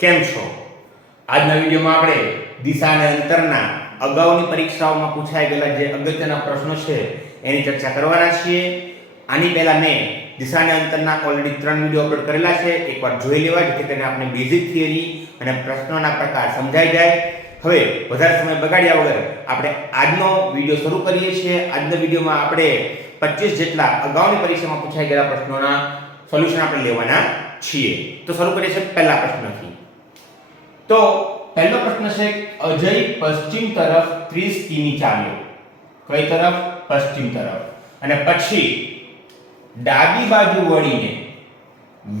કેમ છો? આજના વિડીયોમાં આપણે દિશા અને અંતરના અગાઉની પરીક્ષાઓમાં પૂછાઈ ગયેલા જે અગત્યના પ્રશ્નો છે એની ચર્ચા કરવાના છીએ. આની પહેલા મેં દિશા અને અંતરના ઓલરેડી 3 વિડીયો અપલોડ કરેલા છે, એકવાર જોઈ લેવા જેથી કરીને આપણે બેઝિક થિયરી અને પ્રશ્નોના પ્રકાર સમજાઈ જાય. હવે વધારે સમય બગાડ્યા વગર આપણે આજનો વિડીયો શરૂ કરીએ છીએ. આજના વિડીયોમાં આપણે 25 જેટલા અગાઉની પરીક્ષામાં પૂછાઈ ગયેલા પ્રશ્નોના સોલ્યુશન આપણે લેવાના છીએ. તો શરૂ કરીએ છીએ પહેલા પ્રશ્નથી. તો પહેલો પ્રશ્ન છે, અજય પશ્ચિમ તરફ 30 કિમી ચાલ્યો. કઈ તરફ? પશ્ચિમ તરફ. અને પછી ડાબી બાજુ વળીને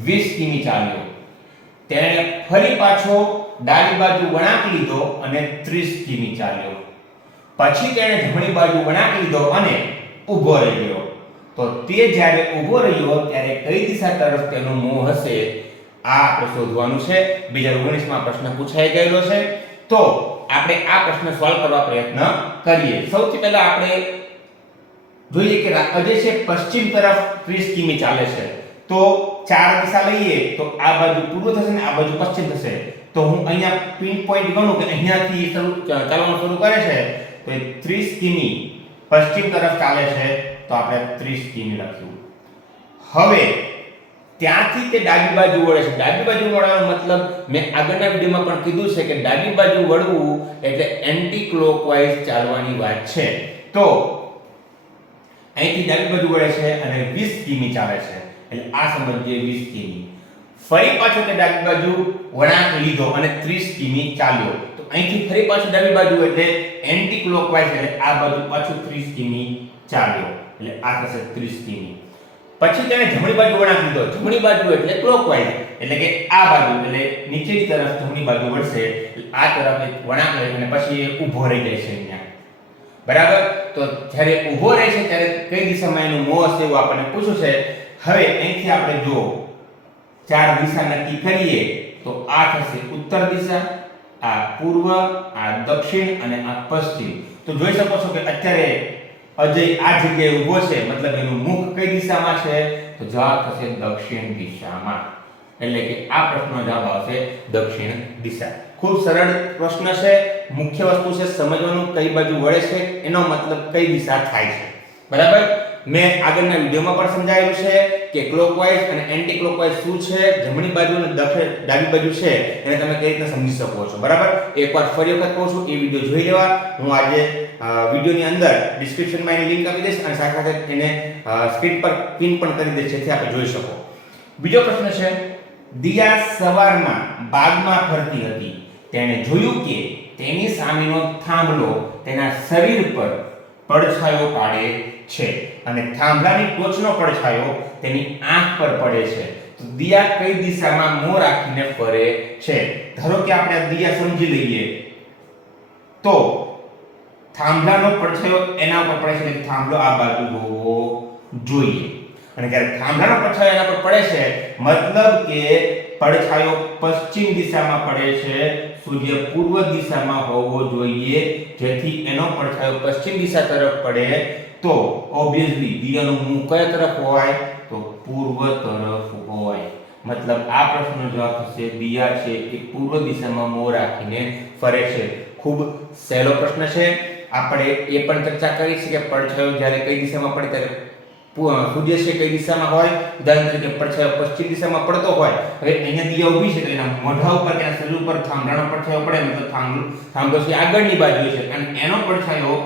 20 કિમી ચાલ્યો. તેણે ફરી પાછો ડાબી બાજુ વળાંક લીધો અને 30 કિમી ચાલ્યો. પછી તેણે જમણી બાજુ વળાંક લીધો અને ઊભો રહી ગયો. તો તે જ્યારે ઊભો રહ્યો ત્યારે કઈ દિશા તરફ તેનું મોં હશે? આ આપણે શોધવાનું છે. 2019 માં પ્રશ્ન પૂછાઈ ગયેલો છે. તો આપણે આ પ્રશ્ન સોલ્વ કરવા પ્રયત્ન કરીએ. સૌથી પહેલા આપણે જોઈએ કે અજય છે પશ્ચિમ તરફ 30 કિમી ચાલે છે. તો ચાર દિશા લઈએ તો આ બાજુ પૂર્વ થશે ને આ બાજુ પશ્ચિમ થશે. તો હું અહીંયા પિન પોઈન્ટ ગણું કે અહીંયાથી ચાલવાનું શરૂ કરે છે તો 30 કિમી પશ્ચિમ તરફ ચાલે છે. તો આપણે 30 કિમી લખ્યું. હવે ત્યાંથી તે ડાબી બાજુ વળે છે. ડાબી બાજુ વળવાનો મતલબ મેં આગળના વિડિયોમાં પણ કીધું છે કે ડાબી બાજુ વળવું એટલે એન્ટી ક્લોકવાઇઝ ચાલવાની વાત છે. તો અહીંથી ડાબી બાજુ વળે છે અને 20 કિમી ચાલે છે. એટલે આ સમજીએ 20 કિમી. ફરી પાછો તે ડાબી બાજુ વળાંક લીધો અને 30 કિમી ચાલ્યો. તો અહીંથી ફરી પાછું ડાબી બાજુ એટલે એન્ટી ક્લોકવાઇઝ એટલે આ બાજુ પાછું 30 કિમી ચાલ્યો. એટલે આ થશે 30 કિમી. પછી તેણે જમણી બાજુ વળાંક લીધો. જમણી બાજુ એટલે ક્લોકવાઇઝ એટલે કે આ બાજુ એટલે નીચેની તરફ જમણી બાજુ વળશે. આ તરફ વળાંક લે અને પછી એ ઊભો રહી જાય છે અહીંયા. બરાબર? તો જ્યારે ઊભો રહે છે ત્યારે કઈ દિશામાં એનું મોં હશે એવું આપણને પૂછ્યું છે. હવે અહીંથી આપણે જો ચાર દિશા નક્કી કરીએ તો આ થશે ઉત્તર દિશા, આ પૂર્વ, આ દક્ષિણ અને આ પશ્ચિમ. તો જોઈ શકો છો કે અત્યારે અજય આ જગ્યાએ ઊભો છે, મતલબ એનું મુખ કઈ દિશામાં છે? તો જવાબ થશે દક્ષિણ દિશામાં. એટલે કે આ પ્રશ્નનો જવાબ આવશે દક્ષિણ દિશા. ખૂબ સરળ પ્રશ્ન છે. મુખ્ય વસ્તુ છે સમજવાનું કઈ બાજુ વળે છે એનો મતલબ કઈ દિશા થાય છે. બરાબર? મેં આગળના વિડિયોમાં પણ સમજાવેલું છે કે ક્લોકવાઇઝ અને એન્ટી ક્લોકવાઇઝ શું છે, જમણી બાજુ અને ડાબી બાજુ છે એને તમે કઈ રીતે સમજી શકો છો. બરાબર? એકવાર ફરી વખત કહું છું, એ વિડિયો જોઈ લેવા. હું આજે વિડિયોની અંદર ડિસ્ક્રિપ્શનમાં એની લિંક આપી દઈશ અને સાથે સાથે એને સ્ક્રીન પર પિન પણ કરી દઈશ જેથી આપણે જોઈ શકો. બીજો પ્રશ્ન છે, દિયા સવારમાં બાગમાં ફરતી હતી. તેણે જોયું કે તેની સામેનો થાંભલો તેના શરીર પર પડછાયો પાડે છે અને થાંભલાની ટોચનો પડછાયો તેની આંખ પર પડે છે. તો દિયા કઈ દિશામાં મોં રાખીને ફરે છે? ધારો કે આપણે દિયા સમજી લઈએ તો થાંભલાનો પડછાયો એના ઉપર પડે છે એટલે થાંભલો આ બાજુ હોવો જોઈએ. અને જ્યારે થાંભલાનો પડછાયો એના પર પડે છે મતલબ કે પડછાયો પશ્ચિમ દિશામાં પડે છે, સૂર્ય પૂર્વ દિશામાં હોવો જોઈએ જેથી એનો પડછાયો પશ્ચિમ દિશા તરફ પડે. તો ઓબ્વિયસલી દિયાનું મુખ કયા તરફ હોય? તો પૂર્વ તરફ હોય. મતલબ આ પ્રશ્નનો જવાબ થશે દિયા છે એ પૂર્વ દિશામાં મોં રાખીને ફરે છે. ખૂબ સહેલો પ્રશ્ન છે. આપણે એ પણ ચર્ચા કરી છે કે પડછાયો જ્યારે કઈ દિશામાં પડે ત્યારે સૂર્ય છે કઈ દિશામાં હોય. ઉદાહરણ તરીકે પડછાયો પશ્ચિમ દિશામાં પડતો હોય. હવે અહીંયા દિયા ઊભી છે તો એના મોઢા ઉપર કે શરીર ઉપર થાંભલાનો પડછાયો પડે મતલબ થાંભલો છે આગળની બાજુએ છે અને એનો પડછાયો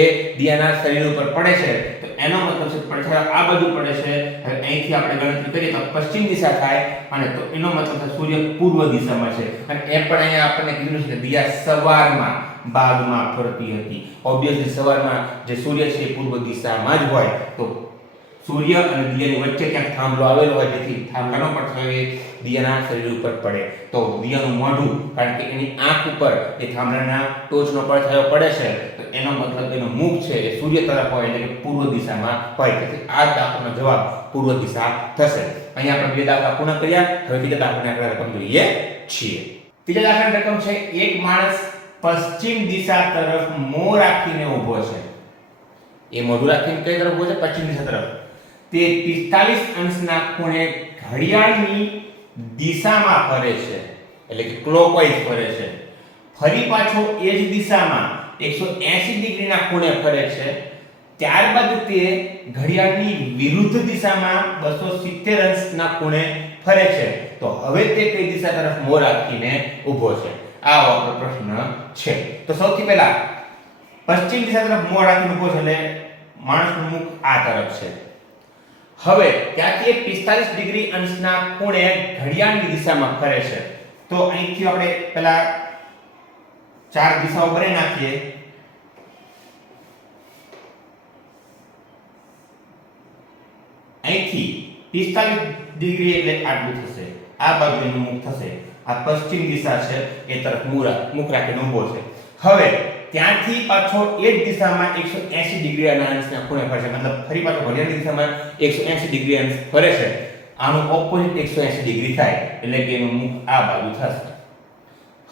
એ દિયાના શરીર ઉપર પડે છે. તો એનો મતલબ છે પડછાયો આ બાજુ પડે છે. હવે અહીંથી આપણે ગણતરી કરીએ તો પશ્ચિમ દિશા થાય અને તો એનો મતલબ છે સૂર્ય પૂર્વ દિશામાં છે. અને એ પણ અહીંયા આપણને કીધું છે કે દિયા સવારમાં બાગમાં ફરતી હતી. ઓબ્વિયસલી સવારમાં જે સૂર્ય છે એ પૂર્વ દિશામાં જ હોય. તો સૂર્ય અને દિયાની વચ્ચે ક્યાંક થાંભલો આવેલો હોય જેથી થાંભલાનો પડછાયો દિયાના શરીર ઉપર પડે. તો દિયાનું મોઢું કારણ કે એની આંખ ઉપર એ થાંભલાના ટોચનો પડછાયો પડે છે તો એનો મતલબ એનું મુખ છે એ સૂર્ય તરફ હોય એટલે કે પૂર્વ દિશામાં હોય. તેથી આ દાખલાનો જવાબ પૂર્વ દિશા થશે. અહીંયા આપણે બે દાખલા પૂર્ણ કર્યા. હવે બીજા દાખલાની રકમ જોઈએ છીએ. ત્રીજા દાખલાની રકમ છે, એક માણસ પશ્ચિમ દિશા તરફ મોં રાખીને ઊભો છે. એ મોઢું રાખીને કઈ તરફ ઊભો છે? પશ્ચિમ દિશા તરફ. તે 45 અંશના ખૂણે ઘડિયાળની દિશામાં ફરે છે. એટલે કે ક્લોકવાઇઝ ફરે છે. ફરી પાછો એ જ દિશામાં 180 ડિગ્રીના ખૂણે ફરે છે. ત્યારબાદ તે ઘડિયાળની વિરુદ્ધ દિશામાં 270 અંશના ખૂણે ફરે છે. તો હવે તે કઈ દિશા તરફ મોં રાખીને ઊભો છે? આ આપણો પ્રશ્ન છે. તો સૌથી પહેલા પશ્ચિમ દિશા તરફ મોં રાખીને ઊભો છે એટલે માણસનું મુખ આ તરફ છે. હવે ત્યાંથી 45 ડિગ્રી અંશના ખૂણે ઘડિયાળની દિશામાં ફરે છે. તો અહીંથી આપણે પહેલા ચાર દિશાઓ બનાવી નાખીએ. અહીંથી 45 ડિગ્રી એટલે આટલું થશે. આ બાજુ એનું મુખ થશે. આ પશ્ચિમ દિશા છે એ તરફ મુખ રાખીને ઊભો છે. હવે ત્યાંથી પાછો એ જ દિશામાં 180 ડિગ્રી અંશના ખૂણે ફરે છે. મતલબ ફરી પાછો ઘડિયાળની દિશામાં 180 ડિગ્રી અંશ ફરે છે. આનું ઓપોઝિટ 180 ડિગ્રી થાય એટલે કે એનું મુખ આ બાજુ થશે.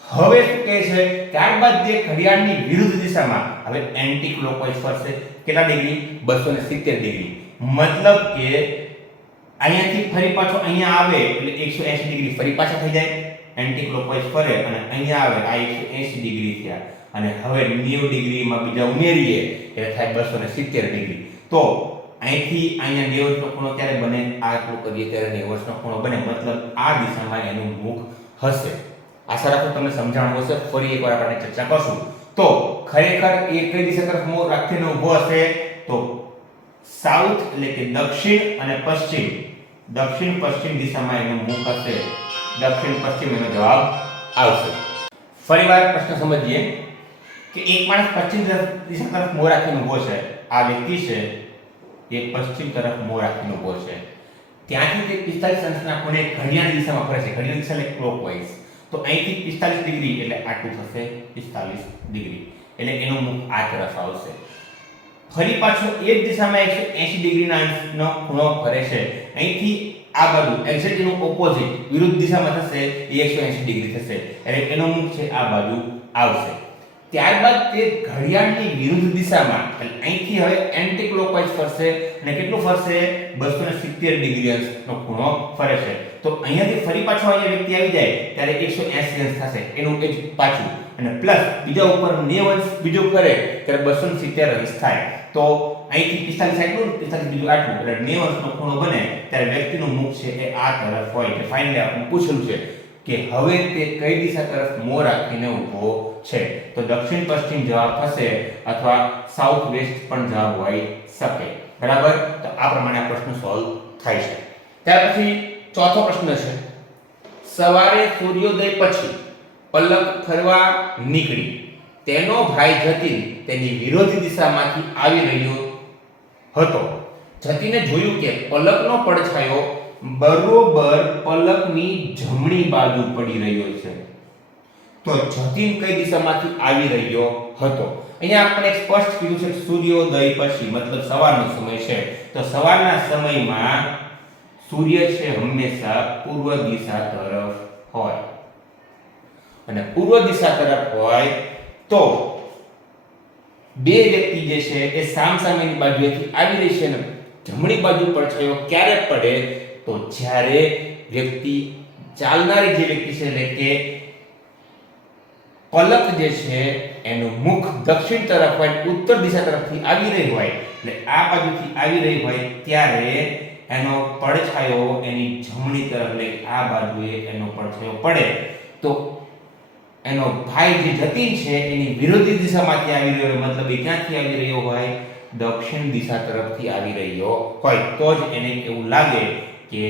હવે શું કહે છે? ત્યારબાદ તે ઘડિયાળની વિરુદ્ધ દિશામાં હવે એન્ટી ક્લોકવાઇઝ ફરશે. કેટલા ડિગ્રી? 270 ડિગ્રી. મતલબ કે અહીંયાથી ફરી પાછો અહીંયા આવે એટલે 180 ડિગ્રી ફરી પાછા થઈ જાય. એન્ટી ક્લોકવાઇઝ ફરે અને અહીંયા આવે આ 180 ડિગ્રી થયા અને હવે 90 ડિગ્રીમાં બીજા ઉમેરીએ એટલે થાય 270 ડિગ્રી. તો અહીંથી અહીંયા 90 નો ખૂણો ક્યારે બને? આ આટલું કરીએ ત્યારે 90 નો ખૂણો બને. મતલબ આ દિશામાં એનું મુખ હશે. આશા રાખું તમને સમજાણું હશે. ફરી એકવાર આપણે ચર્ચા કરશું. તો ખરેખર એ કઈ દિશા તરફ મોં રાખીને ઊભો હશે? તો સાઉથ એટલે કે દક્ષિણ અને પશ્ચિમ, દક્ષિણ પશ્ચિમ દિશામાં એનું મુખ હશે. દક્ષિણ પશ્ચિમ એનો જવાબ આવશે. ફરીવાર પ્રશ્ન સમજીએ કે એક માણસ પશ્ચિમ દિશા તરફ મોં રાખીને ઊભો છે. આ વ્યક્તિ છે એ પશ્ચિમ તરફ મોં રાખીને ઊભો છે. ત્યાંથી તે 45 અંશના ખૂણે ઘડિયાળની દિશામાં ફરે છે. ઘડિયાળની દિશા એટલે ક્લોકવાઇઝ. તો અહીંથી 45 ડિગ્રી એટલે આટલું થશે 45 ડિગ્રી એટલે એનું મુખ આ તરફ આવશે. ફરી પાછો એ જ દિશામાં 180 ડિગ્રીના અંશનો ખૂણો ફરે છે. અહીંથી આ બાજુ એક્ઝેક્ટ એનું ઓપોઝિટ વિરુદ્ધ દિશામાં થશે એ 180 ડિગ્રી થશે એટલે એનો મુખ છે આ બાજુ આવશે. ત્યારબાદ તે ઘડિયાળની વિરુદ્ધ દિશામાં એટલે અહીંથી હવે એન્ટી ક્લોકવાઇઝ ફરશે અને કેટલું ફરશે? 270 ડિગ્રી અંશનો ખૂણો ફરે છે. તો અહીંયાથી ફરી પાછો અહીંયા વ્યક્તિ આવી જાય ત્યારે 180 અંશ થશે એનું એ જ પાછું અને પ્લસ બીજા ઉપર 90 અંશ બીજું ફરે ત્યારે 270 અંશ થાય. તો અહીંથી 45 આટલું 45 બીજું આટલું એટલે 90 અંશનો ખૂણો બને ત્યારે વ્યક્તિનું મુખ છે એ આ તરફ હોય. એટલે ફાઇનલી આપણે પૂછેલું છે કે હવે તે કઈ દિશા તરફ મોં રાખીને ઊભો છે? તો દક્ષિણ પશ્ચિમ જવાબ થશે અથવા સાઉથ વેસ્ટ પણ જવાબ હોઈ શકે. બરાબર? તો આ પ્રમાણે આ પ્રશ્ન સોલ્વ થાય છે. ત્યાર પછી ચોથો પ્રશ્ન છે સવારે સૂર્યોદય પછી પલક ફરવા નીકળી. તેનો ભાઈ જતીન તેની વિરોધી દિશામાંથી આવી રહ્યો હતો. જતીને જોયું કે પલકનો પડછાયો બરોબર પલકની જમણી બાજુ પડી રહ્યો છે. તો જતીન કઈ દિશામાંથી આવી રહ્યો હતો? અહીંયા આપણે સ્પષ્ટ કીધું છે સૂર્યોદય પછી મતલબ સવારનો સમય છે. તો સવારના સમયમાં સૂર્ય છે હંમેશા પૂર્વ દિશા તરફ હોય અને પૂર્વ દિશા તરફ હોય તો બે વ્યક્તિ જે છે એ સામસામેની બાજુએથી આવી રહી છે અને જમણી બાજુ પડછાયો ક્યારે પડે? તો જ્યારે વ્યક્તિ ચાલનારી જે વ્યક્તિ છે એટલે કે પલક જે છે એનું મુખ દક્ષિણ તરફ હોય ઉત્તર દિશા તરફથી આવી રહી હોય એટલે આ બાજુથી આવી રહી હોય ત્યારે એનો પડછાયો એની જમણી તરફ એટલે આ બાજુએ એનો પડછાયો પડે તો એનો ભાઈ જે જતીન છે એની વિરોધી દિશામાંથી આવી રહ્યો હોય મતલબ એ ક્યાંથી આવી રહ્યો હોય? દક્ષિણ દિશા તરફથી આવી રહ્યો હોય તો જ એને એવું લાગે કે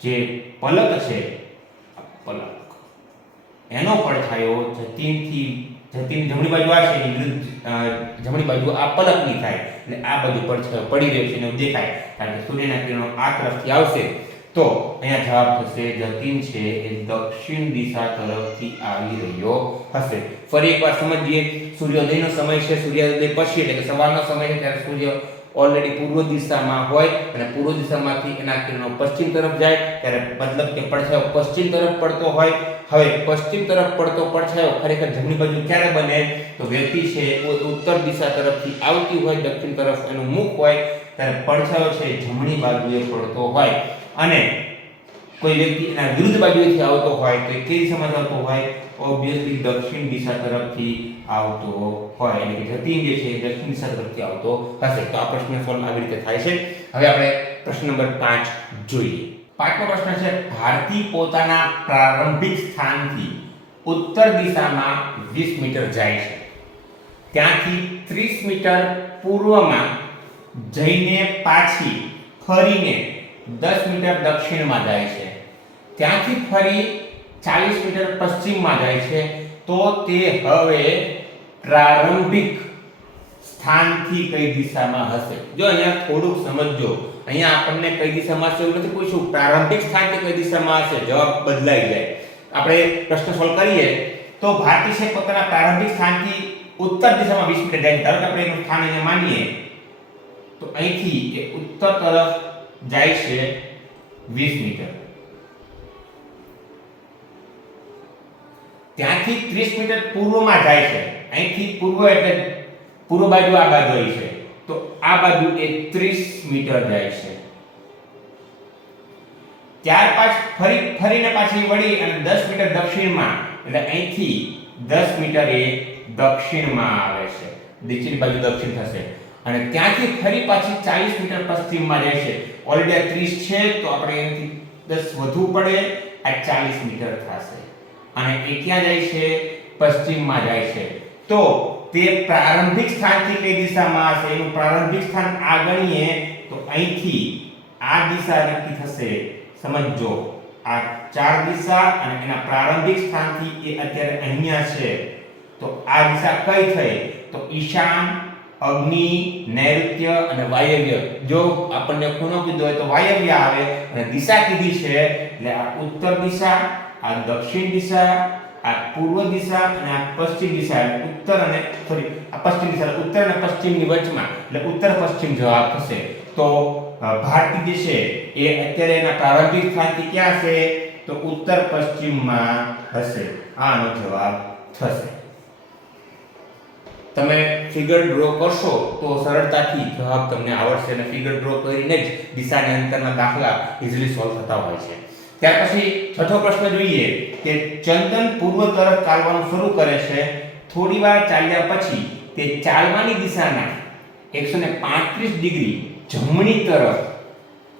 જે પલક છે પલક એનો પડછાયો જતીન જમણી બાજુ આવશે એની વિરુદ્ધ જમણી બાજુ આ પલકની થાય એટલે આ બાજુ પડછાયો પડી રહ્યો છે એને દેખાય કારણ કે સૂર્યના કિરણો આ તરફથી આવશે. તો અહીંયા જવાબ થશે જતીન છે એ દક્ષિણ દિશા તરફથી આવી રહ્યો હશે. ફરી એકવાર સમજીએ સૂર્યોદયનો સમય છે. સૂર્યોદય પછી એટલે કે સવારનો સમય છે ત્યારે સૂર્ય ઓલરેડી પૂર્વ દિશામાં હોય અને પૂર્વ દિશામાંથી એના કિરણો પશ્ચિમ તરફ જાય ત્યારે મતલબ કે પડછાયો પશ્ચિમ તરફ પડતો હોય. હવે પશ્ચિમ તરફ પડતો પડછાયો ખરેખર જમણી બાજુ ક્યારે બને? તો વ્યક્તિ છે ઉત્તર દિશા તરફથી આવતી હોય દક્ષિણ તરફ એનું મુખ હોય ત્યારે પડછાયો છે જમણી બાજુએ પડતો હોય અને કોઈ વ્યક્તિ એના વિરુદ્ધ બાજુએથી આવતો હોય તો એ કઈ દિશામાં આવતો હોય? ઓબ્વિયસલી દક્ષિણ દિશા તરફથી આવતો હોય, એટલે કે જતીન જે છે દક્ષિણ દિશા તરફથી આવતો હશે. તો આ પ્રશ્ન સોલ્વ આવી રીતે થાય છે. હવે આપણે પ્રશ્ન નંબર 5 જોઈએ. પાંચમો પ્રશ્ન છે, ભારતી પોતાના પ્રારંભિક સ્થાનથી ઉત્તર દિશામાં 20 મીટર જાય છે. ત્યાંથી 30 મીટર પૂર્વમાં જઈને પાછી ફરીને 10 મીટર દક્ષિણમાં જાય છે. ત્યાંથી ફરી 40 મીટર પશ્ચિમમાં જાય છે. તો તે હવે પ્રારંભિક સ્થાનથી કઈ દિશામાં હશે? જો અહીંયા થોડુંક સમજજો. અહીંયા આપણને કઈ દિશામાં હશે એવું નથી પૂછ્યું, પ્રારંભિક સ્થાનથી કઈ દિશામાં હશે, જવાબ બદલાઈ જાય. આપણે પ્રશ્ન સોલ્વ કરીએ તો ભારતી છે પોતાના પ્રારંભિક સ્થાનથી ઉત્તર દિશામાં 20 મીટર જાય. ધારો કે આપણે એનું સ્થાન અહીંયા માનીએ તો અહીંથી એ ઉત્તર તરફ જાય છે 20 મીટર. ત્યાંથી 30 મીટર પૂર્વમાં જાય છે. અહીંથી પૂર્વ એટલે પૂર્વ બાજુ આ બાજુ હોય છે, તો આ બાજુ એ 30 મીટર જાય છે. ત્યાર ફરીને પાછી વળી અને 10 મીટર દક્ષિણમાં, એટલે અહીંથી 10 મીટર એ દક્ષિણમાં આવે છે, નીચેની બાજુ દક્ષિણ થશે. અને ત્યાંથી ફરી પાછી 40 મીટર પશ્ચિમમાં જાય છે. ઓલરેડી આ 30 છે તો આપણે એનાથી 10 વધુ પડે, આ 40 મીટર થશે. અને એ ક્યાં જાય છે? પશ્ચિમમાં જાય છે. તો તે પ્રારંભિક સ્થાનથી કઈ દિશામાં હશે? એનું પ્રારંભિક સ્થાન આ ગણીએ તો અહીંથી આ દિશા નક્કી થશે. સમજો, આ 4 દિશા અને એના પ્રારંભિક સ્થાનથી એ અત્યારે અહીંયા છે. તો આ દિશા કઈ થઈ? તો ઈશાન, અગ્નિ, નૈઋત્ય અને વાયવ્ય. જો આપણને ખૂણો કીધો હોય તો વાયવ્ય આવે, અને દિશા કીધી છે એટલે આ ઉત્તર દિશા, આ દક્ષિણ દિશા, આ પૂર્વ દિશા અને આ પશ્ચિમ દિશા. ઉત્તર અને આ પશ્ચિમ દિશા, ઉત્તર અને પશ્ચિમની વચમાં, એટલે ઉત્તર પશ્ચિમ જવાબ થશે. તો ભારતી જે છે એ અત્યારે એના પ્રારંભિક સ્થાનથી ક્યાં છે? તો ઉત્તર પશ્ચિમમાં હશે. આનો જવાબ થશે. તમે ફિગર ડ્રો કરશો તો સરળતાથી જવાબ તમને આવડશે, અને ફિગર ડ્રો કરીને જ દિશાની અંતરના દાખલા ઈઝીલી સોલ્વ થતા હોય છે. ત્યાર પછી છઠ્ઠો પ્રશ્ન જોઈએ કે ચંદન પૂર્વ તરફ ચાલવાનું શરૂ કરે છે. થોડી વાર ચાલ્યા પછી તે ચાલવાની દિશાના 135 ડિગ્રી જમણી તરફ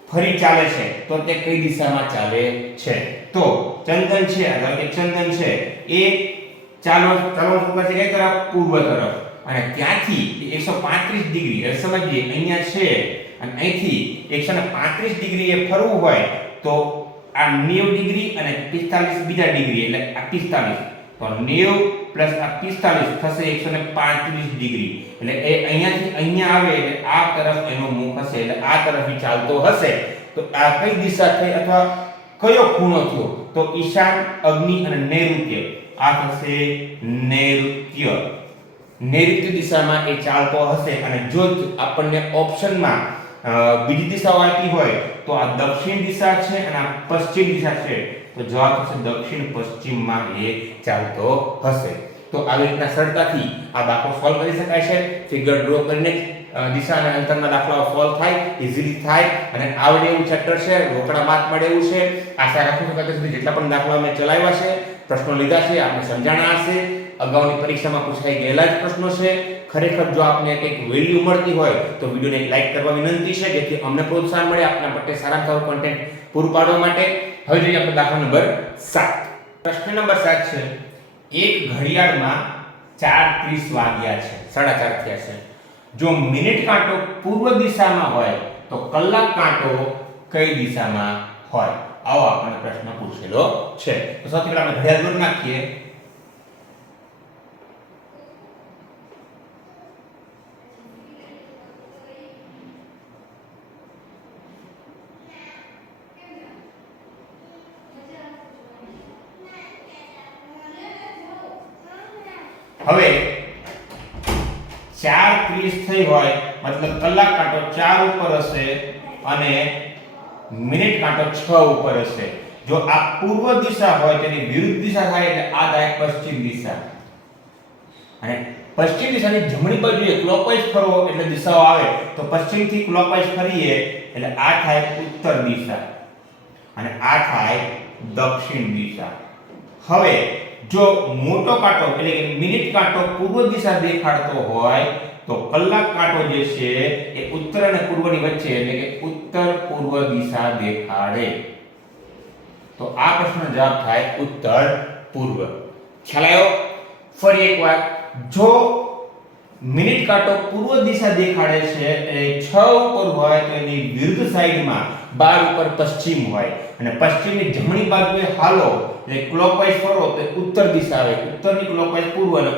ફરી ચાલે છે. તો તે કઈ દિશામાં ચાલે છે? તો ચંદન છે, ધારો કે ચંદન છે એ ચાલવાનું શરૂ કરે છે કઈ તરફ? પૂર્વ તરફ. અને ત્યાંથી 135 ડિગ્રી, હવે સમજીએ અહીંયા છે અને અહીંથી 135 ડિગ્રી એ ફરવું હોય તો આ 90 ડિગ્રી અને 45 બીજા ડિગ્રી, એટલે આ 45. તો 90 પ્લસ આ 45 થશે 135 ડિગ્રી. એટલે એ અહીંયાથી અહીંયા આવે એટલે આ તરફ એનો મુખ હશે, એટલે આ તરફ ચાલતો હશે. તો આ કઈ દિશા થઈ અથવા કયો ખૂણો થયો? તો ઈશાન, અગ્નિ અને નૈઋત્ય. આ થશે નૈઋત્ય. નૈઋત્ય દિશામાં એ ચાલતો હશે. અને જો આપણને ઓપ્શનમાં બીજી દિશાઓ આપી હોય તો આ દક્ષિણ દિશા છે અને આ પશ્ચિમ દિશા છે, તો જવાબ થશે દક્ષિણ પશ્ચિમમાં એ ચાલતો હશે. તો આવી રીતના સરળતાથી આ દાખલો સોલ્વ કરી શકાય છે. ફિગર ડ્રો કરીને દિશા અને અંતરના દાખલાઓ સોલ્વ થાય, ઈઝીલી થાય અને આવડે એવું ચેપ્ટર છે, રોકડા માર્ક મળે એવું છે. આશા રાખું છું કે અત્યાર સુધી જેટલા પણ દાખલા મેં ચલાવ્યા છે, પ્રશ્નો લીધા છે, આપણે સમજાણા હશે. અગાઉની પરીક્ષામાં પૂછાઈ ગયેલા જ પ્રશ્નો છે. ખરેખર જો આપને કંઈક વેલ્યુ મળતી હોય તો વિડિયોને એક લાઈક કરવા વિનંતી છે, જેથી અમને પ્રોત્સાહન મળે આપના માટે સારા સારું કન્ટેન્ટ પૂરું પાડવા માટે. હવે જોઈએ આપણે દાખલા નંબર 7. પ્રશ્ન નંબર 7 છે, એક ઘડિયાળમાં 4:30 વાગ્યા છે, 4:30 થયા છે. જો મિનિટ કાંટો પૂર્વ દિશામાં હોય તો કલાક કાંટો કઈ દિશામાં હોય? આવો આપણને પ્રશ્ન પૂછેલો છે. તો સૌથી પહેલા આપણે ઘડિયાળ દોરી નાખીએ. હવે 4:30 થઈ હોય મતલબ કલાક કાંટો 4 ઉપર હશે અને મિનિટ કાંટો 6 ઉપર હશે. જો આ પૂર્વ દિશા હોય તેની વિરુદ્ધ દિશા થાય એટલે આ થાય પશ્ચિમ દિશા. અને પશ્ચિમ દિશાની જમણી બાજુએ ક્લોકવાઇઝ ફરવો એટલે દિશાઓ આવે તો પશ્ચિમથી ક્લોકવાઇઝ ફરીએ એટલે આ થાય ઉત્તર દિશા. અને આ થાય દક્ષિણ દિશા. હવે જો મોટો કાંટો એટલે કે મિનિટ કાંટો પૂર્વ દિશા દેખાડતો હોય તો કલાક કાંટો જે છે એ ઉત્તર અને પૂર્વની વચ્ચે એટલે કે ઉત્તર પૂર્વ દિશા દેખાડે. તો આ પ્રશ્નનો જવાબ થાય ઉત્તર પૂર્વ. ખ્યાલ આવ્યો? ફરી એકવાર, જો મિનિટ કાંટો પૂર્વ દિશા દેખાડે છે એ 6 ઉપર હોય તો એની વિરુદ્ધ સાઈડમાં 12 ઉપર પશ્ચિમ હોય અને પશ્ચિમની જમણી બાજુએ હાલો એટલે ક્લોકવાઇઝ ફરો તો ઉત્તર દિશા આવે. ઉત્તરની ક્લોકવાઇઝ પૂર્વ અને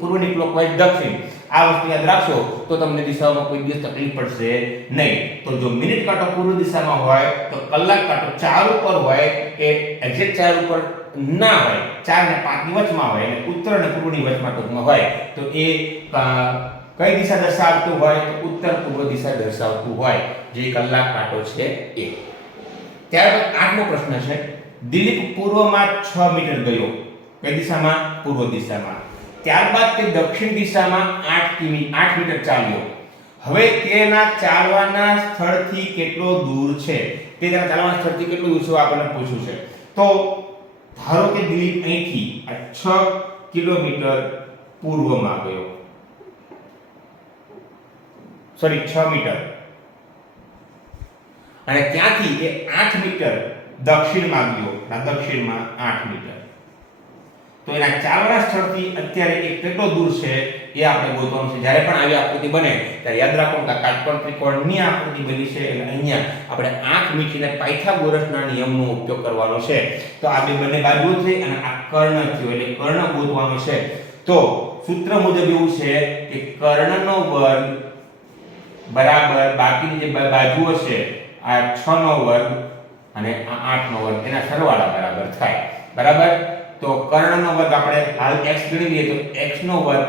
પૂર્વની ક્લોકવાઇઝ દક્ષિણ. આ વસ્તુ યાદ રાખશો તો તમને દિશાઓમાં કોઈ દિવસ તકલીફ પડશે નહીં. તો જો મિનિટ કાંટો પૂર્વ દિશામાં હોય તો કલાક કાંટો 4 ઉપર હોય એ એક્ઝેક્ટ 4 ઉપર ના હોય, 4 અને 5 ની વચમાં હોય અને ઉત્તર અને પૂર્વની વચમાં ટૂંકમાં હોય તો એ કઈ દિશા દર્શાવતું હોય તો ઉત્તર પૂર્વ દિશા દર્શાવતું હોય, જે કલાક કાંટો છે એ. ત્યારબાદ 8મો પ્રશ્ન છે, દિલીપ પૂર્વમાં 6 મીટર ગયો. કઈ દિશામાં? પૂર્વ દિશામાં. ત્યારબાદ તે દક્ષિણ દિશામાં 8 મીટર ચાલ્યો. હવે તેના ચાલવાના સ્થળથી કેટલો દૂર છે? તેના ચાલવાના સ્થળથી કેટલું દૂર છે આપણને પૂછ્યું છે. તો ધારો કે દિલીપ અહીંથી આ 6 કિલોમીટર પૂર્વમાં ગયો, સોરી 6 મીટર, અને ત્યાંથી એ 8 મીટર દક્ષિણમાં ગયો. આ દક્ષિણમાં 8 મીટર. તો એના ચાલવાના સ્થળથી અત્યારે એ કેટલો દૂર છે એ આપણે ગોતવાનું છે. જ્યારે પણ આવી આકૃતિ બને ત્યારે યાદ રાખો કે કાટકોણ ત્રિકોણની આકૃતિ બની છે એટલે અહીંયા આપણે આંખ મીચીને પાયથાગોરસના નિયમનો ઉપયોગ કરવાનો છે. તો આ બે બંને બાજુઓ થઈ અને આ કર્ણ થયો એટલે કર્ણ ગોતવાનો છે. તો સૂત્ર મુજબ એવું છે કે કર્ણનો વર્ગ બરાબર બાકીની જે બાજુઓ છે આ 6 નો વર્ગ અને આ 8 નો વર્ગ એના સરવાળા બરાબર થાય. બરાબર? તો કર્ણનો વર્ગ આપણે હાલ x ગણી લઈએ તો x નો વર્ગ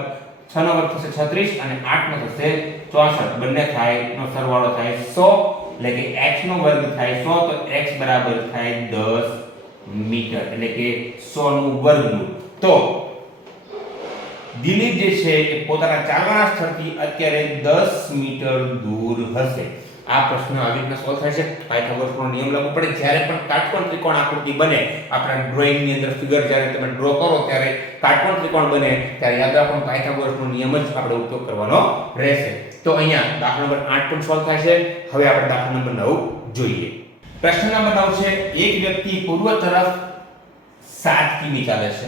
6 નો વર્ગ થશે 36 અને 8 નો થશે 64. બંને થાય નો સરવાળો થાય 100 એટલે કે x નો વર્ગ થાય 100 તો x બરાબર થાય 10 મીટર એટલે કે 100 નું વર્ગમૂળ. તો દિલીપ જે છે એ પોતાના ચાલવાના સ્થળથી અત્યારે 10 મીટર દૂર હશે. આ પ્રશ્ન આવી રીતના સોલ્વ થાય છે. પાયથાગોરસનો નિયમ લાગુ પડે. જ્યારે પણ કાટકોણ ત્રિકોણ આકૃતિ બને, આપણા ડ્રોઈંગ ની અંદર ફિગર જ્યારે તમે ડ્રો કરો ત્યારે કાટકોણ ત્રિકોણ બને ત્યારે યાદ રાખો પાયથાગોરસનો નિયમ જ આપણે ઉપયોગ કરવાનો રહેશે. તો અહીંયા દાખલા નંબર 8 પણ સોલ્વ થાય છે. હવે આપણે દાખલા નંબર 9 જોઈએ. પ્રશ્ન નંબર 9 છે, એક વ્યક્તિ પૂર્વ તરફ 7 કિમી ચાલે છે,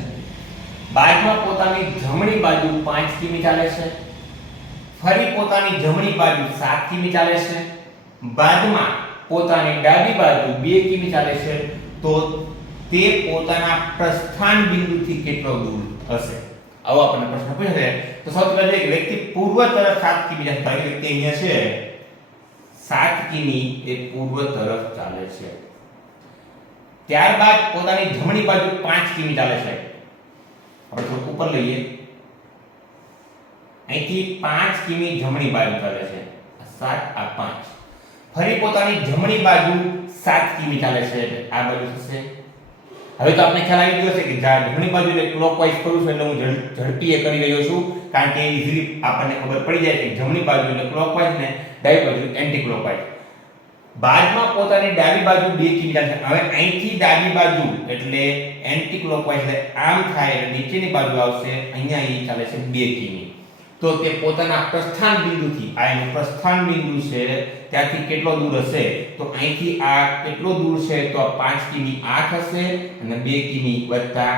બાદમાં પોતાની જમણી બાજુ 5 કિમી ચાલે છે, ફરી પોતાની જમણી બાજુ 7 કિમી ચાલે છે, બાદમાં પોતાની ડાબી બાજુ 2 કિમી ચાલે છે, તો તે પોતાના પ્રસ્થાન બિંદુથી કેટલો દૂર હશે? આવો આપણને પ્રશ્ન પૂછ્યો છે. તો સૌથી પહેલા એક વ્યક્તિ પૂર્વ તરફ 7 કિમી જાય છે. વ્યક્તિ અહીંયા છે 7 કિમી એ પૂર્વ તરફ ચાલે છે. ત્યારબાદ પોતાની જમણી બાજુ 5 કિમી ચાલે છે. આપણે થોડું ઉપર લઈએ. અહીંથી 5 કિમી જમણી બાજુ ચાલે છે. 7 આ 5. ફરી પોતાની જમણી બાજુ 7 કિમી ચાલે છે એટલે આ બાજુ થશે. હવે તો આપણે ખ્યાલ આવી ગયો છે કે જમણી બાજુ એટલે ક્લોકવાઇઝ કરું છું એટલે હું ઝડપીએ કરી રહ્યો છું કારણ કે ઈઝીલી આપણને ખબર પડી જાય કે જમણી બાજુ એટલે ક્લોકવાઇઝ ને ડાબી બાજુ એન્ટી ક્લોકવાઇઝ. બાદમાં પોતાની ડાબી બાજુ 2 કિમી ચાલે છે. હવે અહીંથી ડાબી બાજુ એટલે એન્ટી ક્લોકવાઇઝ એટલે આમ થાય એટલે નીચેની બાજુ આવશે. અહીંયા અહીં ચાલે છે 2 કિમી. તો તે પોતાના પ્રસ્થાન બિંદુથી, આ એનું પ્રસ્થાન બિંદુ છે ત્યાંથી કેટલો દૂર હશે? તો અહીંથી આ કેટલો દૂર છે? તો 5 કિમી આ થશે અને 2 કિમી વત્તા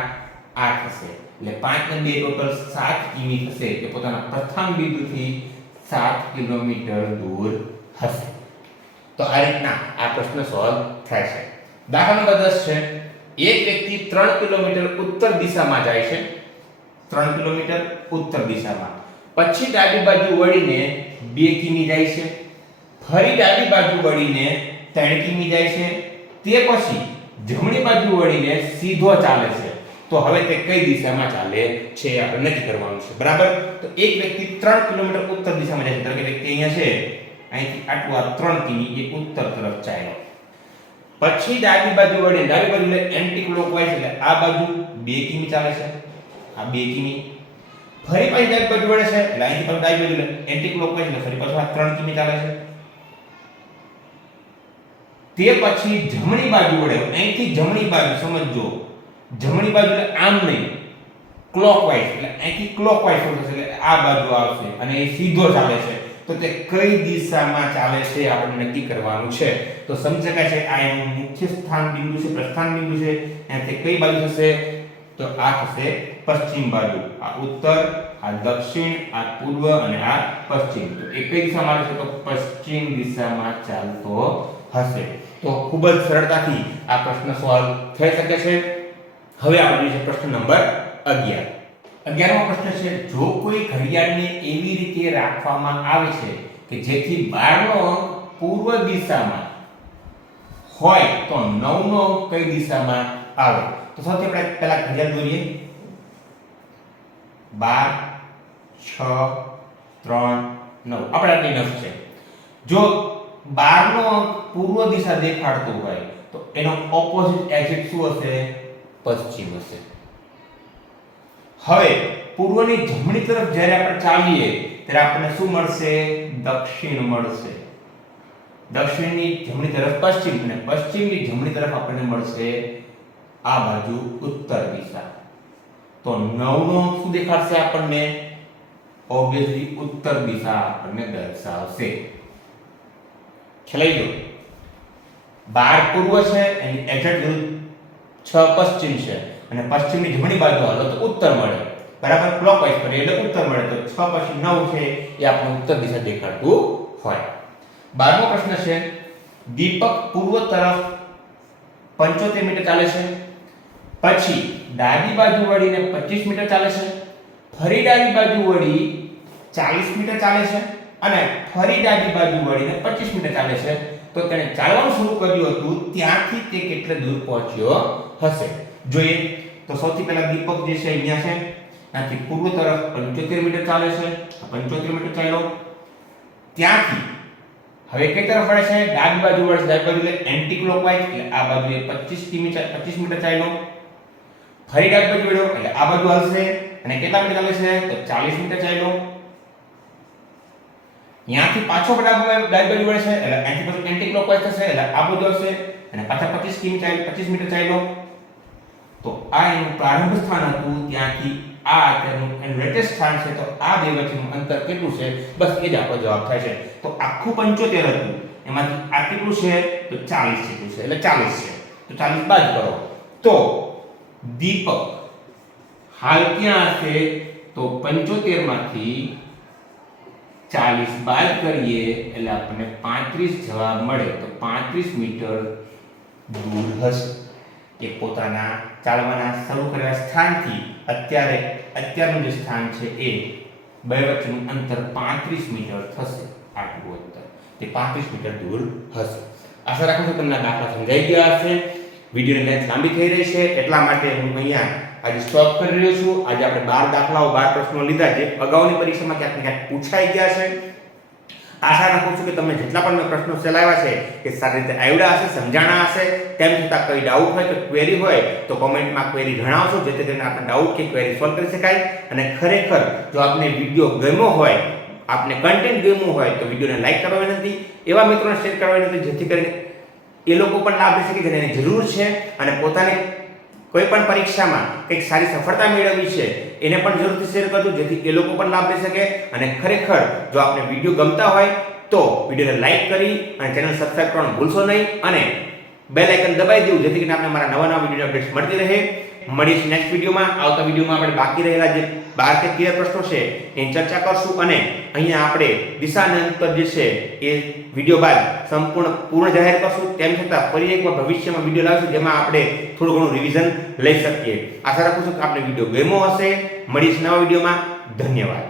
આ થશે એટલે 5 ને 2 ટોટલ 7 કિમી થશે. તે પોતાના પ્રસ્થાન બિંદુથી 7 કિલોમીટર દૂર હશે. તો આ રીતના આ પ્રશ્ન સોલ્વ થાય છે. દાખલા નંબર 10 છે, એક વ્યક્તિ 3 કિલોમીટર ઉત્તર દિશામાં જાય છે. 3 કિલોમીટર ઉત્તર દિશામાં, પછી ડાબી બાજુ વળીને 2 કિમી જાય છે, ફરી ડાબી બાજુ વળીને 3 કિમી જાય છે, તે પછી જમણી બાજુ વળીને સીધો ચાલે છે. તો હવે તે કઈ દિશામાં ચાલે છે આપણે નક્કી કરવાનું છે. બરાબર? તો એક વ્યક્તિ 3 કિલોમીટર ઉત્તર દિશામાં જાય છે. ધારો કે વ્યક્તિ અહીંયા છે, અહીંથી આટલું આ 3 કિમી એ ઉત્તર તરફ ચાલ્યો. પછી ડાબી બાજુ વળીને, ડાબી બાજુ એટલે એન્ટી ક્લોકવાઇઝ એટલે આ બાજુ 2 કિમી ચાલે છે, આ 2 કિમી. ફરી પાછી ડાબી બાજુ વળે છે એટલે અહીંથી પાછું ડાબી બાજુ એટલે એન્ટી ક્લોકવાઇઝ એટલે ફરી પાછું આ 3 કિમી ચાલે છે. તે પછી જમણી બાજુ વડે અહીંથી જમણી બાજુ સમજો, જમણી બાજુ એટલે આમ નહીં, ક્લોકવાઇઝ એટલે અહીંથી ક્લોકવાઇઝ થશે એટલે આ બાજુ આવશે અને એ સીધો ચાલે છે. તો તે કઈ દિશામાં ચાલે છે આપણે નક્કી કરવાનું છે. તો સમજી શકાય છે આ એનું મુખ્ય સ્થાન બિંદુ છે, પ્રસ્થાન બિંદુ છે, અને તે કઈ બાજુ થશે? તો આ થશે પશ્ચિમ બાજુ, આ ઉત્તર, આ દક્ષિણ, આ પૂર્વ અને આ પશ્ચિમ. તો એ કઈ દિશામાં આવે છે? તો પશ્ચિમ દિશામાં ચાલતો હશે. તો ખૂબ જ સરળતાથી આ પ્રશ્ન સોલ્વ થઈ શકે છે. હવે આપણે જોઈએ પ્રશ્ન નંબર 11. 11મો પ્રશ્ન છે, જો કોઈ ઘડિયાળને એવી રીતે રાખવામાં આવે છે કે જેથી 12 નો અંક પૂર્વ દિશામાં હોય તો 9 નો અંક કઈ દિશામાં આવે? તો સૌથી આપણે પહેલા ઘડિયાળ દોરીએ. 12 6 3 9 આપણે આટલી નફ છે. જો 12 નો અંક પૂર્વ દિશા દેખાડતો હોય તો એનો ઓપોઝિટ એક્સિટ શું હશે? પશ્ચિમ હશે. હવે પૂર્વની જમણી તરફ જ્યારે આપણે ચાલીએ ત્યારે આપણને શું મળશે? દક્ષિણ મળશે. દક્ષિણની જમણી તરફ પશ્ચિમ અને પશ્ચિમની જમણી તરફ આપણને મળશે આ બાજુ ઉત્તર દિશા. તો 9 નો અંક શું દેખાડશે આપણને? ઓબ્વિયસલી ઉત્તર દિશા આપણને દર્શાવશે. ખેલાઈ ગયો. 12 પૂર્વ છે એની એક્ઝેક્ટ વિરુદ્ધ 6 પશ્ચિમ છે અને પશ્ચિમની જમણી બાજુ હાલો તો ઉત્તર મળે. બરાબર, ક્લોકવાઇઝ કરીએ એટલે ઉત્તર મળે. તો 6 પછી 9 છે એ આપણને ઉત્તર દિશા દેખાડતું હોય. 12મો પ્રશ્ન છે, દીપક પૂર્વ તરફ 75 મીટર ચાલે છે, પછી ડાબી બાજુ વળીને 25 મીટર ચાલે છે, ફરી ડાબી બાજુ વળી 40 મીટર ચાલે છે અને ફરી ડાબી બાજુ વળીને 25 મીટર ચાલે છે. તો તેણે ચાલવાનું શરૂ કર્યું હતું ત્યાંથી તે કેટલે દૂર પહોંચ્યો હશે? જોઈએ તો સૌથી પહેલા દીપક જે છે અહીંયા છે, ત્યાંથી પૂર્વ તરફ 75 મીટર ચાલે છે, 75 મીટર ચાલ્યો. ત્યાંથી હવે કઈ તરફ વળે છે? ડાબી બાજુ વળે છે. ડાબી બાજુ એટલે એન્ટી ક્લોકવાઇઝ એટલે આ બાજુ 25 મીટર ચાલ્યો. ફરી ડાબી બાજુ વળ્યો એટલે આ બાજુ હલશે અને કેટલા મીટર ચાલે છે? તો 40 મીટર ચાલ્યો. ત્યાંથી પાછો ડાબી બાજુ વળે છે એટલે અહીંથી પાછો એન્ટી ક્લોકવાઇઝ થશે એટલે આ બાજુ આવશે અને પાછા 25 મીટર ચાલ્યો. તો આ એનું પ્રારંભ સ્થાન હતું, ત્યાંથી આ તેનું લેટેસ્ટ સ્થાન છે. તો આ બે વચ્ચેનું અંતર કેટલું છે? બસ એ જ આપણો જવાબ થાય છે. તો આખું 75 હતું એમાંથી આ કેટલું છે? તો 40 જેટલું છે એટલે 40 છે. તો 40 બાદ કરો તો દીપક હાલ ક્યાં હશે? તો 75 માંથી 40 બાદ કરીએ એટલે આપણને 35 જવાબ મળે. તો 35 મીટર દૂર હશે. એ પોતાના ચાલવાના શરૂ કરેલા સ્થાનથી અત્યારનું જે સ્થાન છે એ બે વચ્ચેનું અંતર 35 મીટર થશે. આટલું અંતર તે 35 મીટર દૂર હશે. આશા રાખું છું તમને દાખલા સમજાઈ ગયા હશે. વિડિયોની લેન્થ લાંબી થઈ રહી છે એટલા માટે હું અહીંયા આજે સ્ટોપ કરી રહ્યો છું. આજે આપણે 12 દાખલાઓ 12 પ્રશ્નો લીધા જે અગાઉની પરીક્ષામાં ક્યાંક ને ક્યાંક પૂછાઈ ગયા છે. આશા રાખું છું કે તમને જેટલા પણ મેં પ્રશ્નો ચલાવ્યા છે એ સારી રીતે આવડ્યા હશે, સમજાણા હશે. તેમ છતાં કોઈ ડાઉટ હોય કે ક્વેરી હોય તો કોમેન્ટમાં ક્વેરી જણાવશો જેથી કરીને આપણે ડાઉટ કે ક્વેરી સોલ્વ કરી શકાય. અને ખરેખર જો આપને વિડીયો ગમ્યો હોય, આપને કન્ટેન્ટ ગમ્યું હોય તો વિડીયોને લાઈક કરવા વિનંતી, એવા મિત્રોને શેર કરવા વિનંતી જેથી કરીને એ લોકો પણ લાભ લઈ શકે જેને એની જરૂર છે અને પોતાને કોઈ પણ પરીક્ષામાં કંઈક સારી સફળતા મેળવવી છે એને પણ જરૂરથી શેર કરજો જેથી એ લોકો પણ લાભ લઈ શકે. અને ખરેખર જો આપને વિડીયો ગમતા હોય તો વિડીયોને લાઈક કરી અને ચેનલ સબસ્ક્રાઇબ કરવાનું ભૂલશો નહીં અને બેલ આઇકન દબાવી દેવું જેથી કરીને આપણે મારા નવા વિડીયો અપડેટ્સ મળતી રહે. મળીશું નેક્સ્ટ વિડીયોમાં. આવતા વિડીયોમાં આપણે બાકી રહેલા જે 12 કે 13 પ્રશ્નો છે એની ચર્ચા કરશું અને અહીંયા આપણે દિશાના અંતર જે છે એ વિડીયો બાદ પૂર્ણ જાહેર કરશું. તેમ છતાં ફરી એકવાર ભવિષ્યમાં વિડીયો લાવશું જેમાં આપણે થોડું ઘણું રિવિઝન લઈ શકીએ. આશા રાખું છું કે આપને વિડીયો ગમ્યો હશે. મળીશું નવા વિડીયોમાં. ધન્યવાદ.